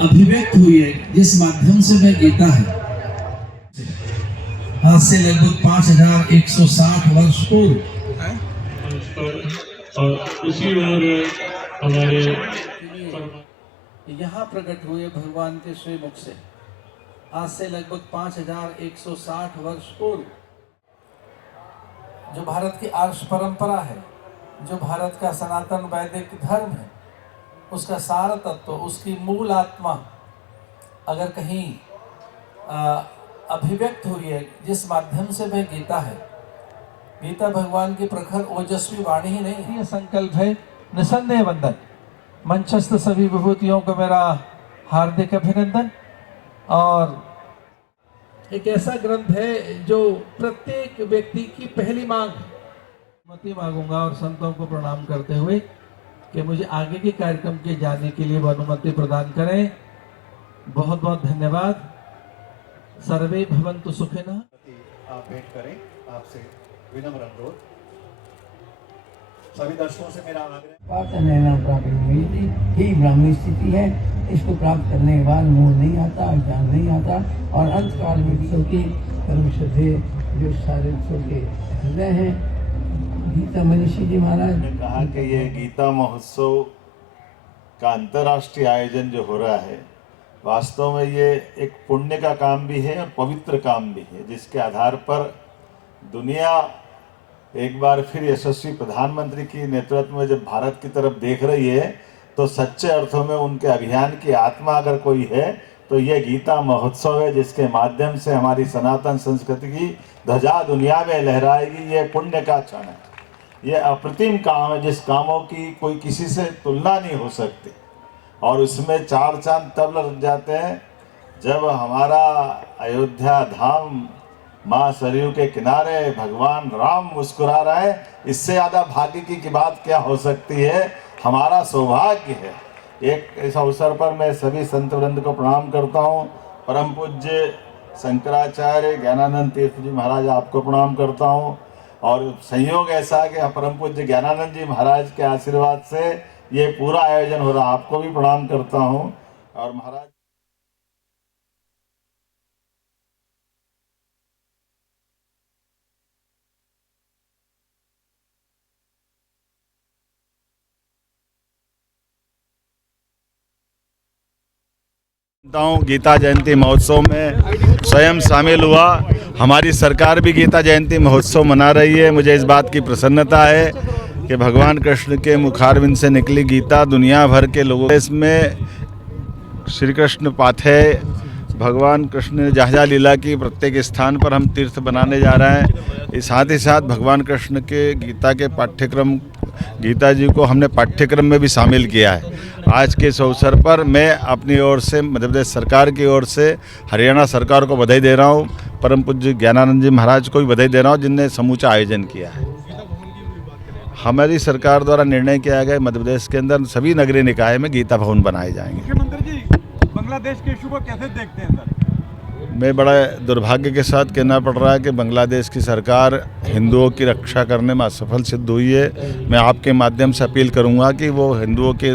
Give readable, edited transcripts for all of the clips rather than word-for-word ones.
अभिव्यक्त हुई है, जिस माध्यम से वह गीता है, आज से लगभग 5160 वर्ष पूर्व और उसी ओर हमारे यहाँ प्रकट हुए भगवान के श्रीमुख से आज से लगभग 5160 वर्ष पूर्व जो भारत की आर्ष परंपरा है, जो भारत का सनातन वैदिक धर्म है, उसका सार तत्व, उसकी मूल आत्मा अगर कहीं अभिव्यक्त हुई है, जिस माध्यम से वह गीता है, गीता भगवान की प्रखर ओजस्वी वाणी ही नहीं है, संकल्प है निसंदेह वंदन। मंचस्थ सभी विभूतियों को मेरा हार्दिक अभिनंदन। और एक ऐसा ग्रंथ है जो प्रत्येक व्यक्ति की पहली मांग है। अनुमति मांगूंगा और संतों को प्रणाम करते हुए कि मुझे आगे के कार्यक्रम के जाने के लिए अनुमति प्रदान करें। बहुत बहुत धन्यवाद। सर्वे भवन्तु सुखिनः। आप भेंट करें, आपसे विनम्र अनुरोध। सभी दर्शकों से मेरा आग्रह प्राप्त हुई थी, यही ब्राह्मणी स्थिति है। इसको प्राप्त करने के बाद मोह नहीं आता, ज्ञान नहीं आता, और अंत काल में भी के कर्म श्रद्धे जो सारे के हृदय हैं। गीता मनीषी जी महाराज ने कहा कि ये गीता महोत्सव का अंतर्राष्ट्रीय आयोजन जो हो रहा है, वास्तव में ये एक पुण्य का काम भी है और पवित्र काम भी है, जिसके आधार पर दुनिया एक बार फिर यशस्वी प्रधानमंत्री की नेतृत्व में जब भारत की तरफ देख रही है, तो सच्चे अर्थों में उनके अभियान की आत्मा अगर कोई है तो ये गीता महोत्सव है, जिसके माध्यम से हमारी सनातन संस्कृति की ध्वजा दुनिया में लहराएगी। ये पुण्य का क्षण है, ये अप्रतिम काम है, जिस कामों की कोई किसी से तुलना नहीं हो सकती। और उसमें चार चांद तब लग जाते हैं जब हमारा अयोध्या धाम माँ सरयू के किनारे भगवान राम मुस्कुरा रहे हैं। इससे ज़्यादा भाग्य की बात क्या हो सकती है? हमारा सौभाग्य है। एक इस अवसर पर मैं सभी संत वृंद को प्रणाम करता हूँ। परम पूज्य शंकराचार्य ज्ञानानंद तीर्थ जी महाराज, आपको प्रणाम करता हूँ। और संयोग ऐसा कि परम पूज्य ज्ञानानंद जी महाराज के आशीर्वाद से ये पूरा आयोजन हो रहा, आपको भी प्रणाम करता हूँ। और महाराज गीता जयंती महोत्सव में स्वयं शामिल हुआ। हमारी सरकार भी गीता जयंती महोत्सव मना रही है। मुझे इस बात की प्रसन्नता है कि भगवान कृष्ण के मुखारविंद से निकली गीता दुनिया भर के लोगों, इसमें श्री कृष्ण पाथेय भगवान कृष्ण ने जहाँ लीला की, प्रत्येक स्थान पर हम तीर्थ बनाने जा रहे हैं। साथ ही साथ भगवान कृष्ण के गीता के पाठ्यक्रम, गीता जी को हमने पाठ्यक्रम में भी शामिल किया है। आज के इस अवसर पर मैं अपनी ओर से, मध्य प्रदेश सरकार की ओर से हरियाणा सरकार को बधाई दे रहा हूँ। परम पूज्य ज्ञानानंद जी महाराज को भी बधाई दे रहा हूँ, जिनने समूचा आयोजन किया है। हमारी सरकार द्वारा निर्णय किया गया मध्य प्रदेश के अंदर सभी नगरीय निकाय में गीता भवन बनाए जाएंगे। मुख्यमंत्री जी, बांग्लादेश के इशू को कैसे देखते हैं सर? मैं बड़ा दुर्भाग्य के साथ कहना पड़ रहा है कि बांग्लादेश की सरकार हिंदुओं की रक्षा करने में असफल सिद्ध हुई है। मैं आपके माध्यम से अपील करूंगा कि वो हिंदुओं के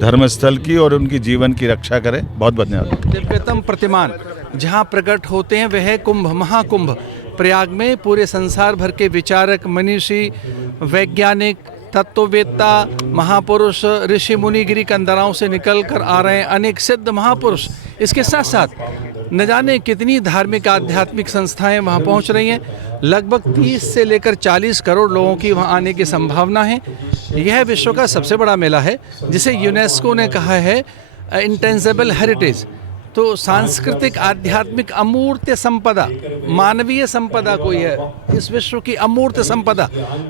धर्मस्थल की और उनकी जीवन की रक्षा करें। बहुत बहुत धन्यवाद। दिव्यतम प्रतिमान जहाँ प्रकट होते हैं वह कुंभ, महाकुंभ प्रयाग में पूरे संसार भर के विचारक, मनीषी, वैज्ञानिक, तत्ववेत्ता, महापुरुष, ऋषि मुनि गिरी कंदराओं से निकल कर आ रहे हैं, अनेक सिद्ध महापुरुष। इसके साथ साथ न जाने कितनी धार्मिक आध्यात्मिक संस्थाएं वहां पहुंच रही हैं। लगभग 30 से लेकर 40 करोड़ लोगों की वहां आने की संभावना है। यह विश्व का सबसे बड़ा मेला है, जिसे यूनेस्को ने कहा है इंटेंजिबल हेरिटेज। तो सांस्कृतिक, आध्यात्मिक अमूर्त संपदा, मानवीय संपदा कोई है, इस विश्व की अमूर्त संपदा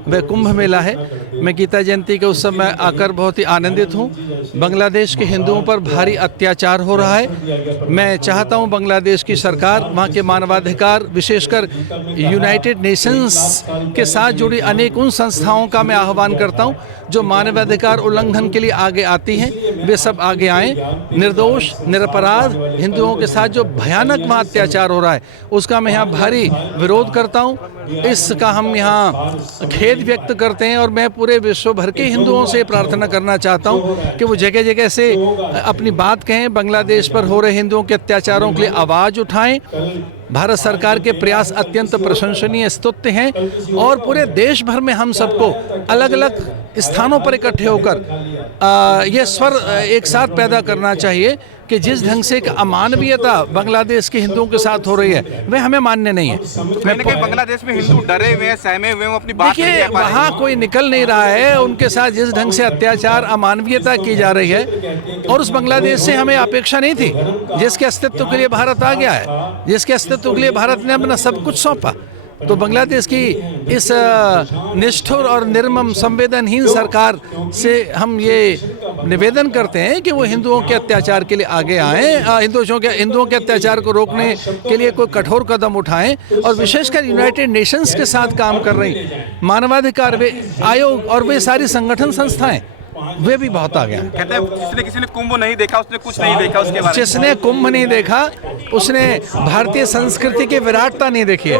वह कुंभ मेला है। मैं गीता जयंती के उत्सव में आकर बहुत ही आनंदित हूँ। बांग्लादेश के हिंदुओं पर भारी अत्याचार हो रहा है। मैं चाहता हूँ बांग्लादेश की सरकार, वहाँ के मानवाधिकार, विशेषकर यूनाइटेड नेशंस के साथ जुड़ी अनेक उन संस्थाओं का मैं आह्वान करता हूँ जो मानवाधिकार उल्लंघन के लिए आगे आती हैं, वे सब आगे आएँ। निर्दोष, निरपराध हिंदुओं के साथ जो भयानक वहाँ अत्याचार हो रहा है उसका मैं यहाँ भारी विरोध करता हूँ। इसका हम यहाँ खेद व्यक्त करते हैं और मैं पूरे विश्व भर के हिंदुओं से प्रार्थना करना चाहता हूँ कि वो जगह जगह से अपनी बात कहें, बांग्लादेश पर हो रहे हिंदुओं के अत्याचारों के लिए आवाज़ उठाएं। भारत सरकार के प्रयास अत्यंत प्रशंसनीय स्तुत्य हैं और पूरे देश भर में हम सबको अलग अलग स्थानों पर इकट्ठे होकर ये स्वर एक साथ पैदा करना चाहिए कि जिस ढंग से एक अमानवीयता बांग्लादेश के हिंदुओं के साथ हो रही है वह हमें मान्य नहीं है। कहीं ना कहीं बांग्लादेश में हिंदू डरे हुए हैं, सहमे हुए हैं, वो अपनी बात नहीं देखिए कह पा रहे हैं। वहाँ कोई निकल नहीं रहा है, उनके साथ जिस ढंग से अत्याचार अमानवीयता की जा रही है और उस बांग्लादेश से हमें अपेक्षा नहीं थी जिसके अस्तित्व के लिए भारत आ गया है, जिसके अस्तित्व के लिए भारत ने अपना सब कुछ सौंपा। तो बांग्लादेश की इस निष्ठुर और निर्मम संवेदनहीन सरकार से हम ये निवेदन करते हैं कि वो हिंदुओं के अत्याचार के लिए आगे आएं, हिंदुओं के अत्याचार को रोकने के लिए कोई कठोर कदम उठाएं और विशेषकर यूनाइटेड नेशंस के साथ काम कर रही मानवाधिकार वे आयोग और वे सारी संगठन संस्थाएं वे भी बहुत आगे हैं। कहते हैं जिसने किसी ने कुंभ नहीं देखा उसने कुछ नहीं देखा, उसके बारे में जिसने कुंभ नहीं देखा उसने भारतीय संस्कृति की विराटता नहीं देखी है।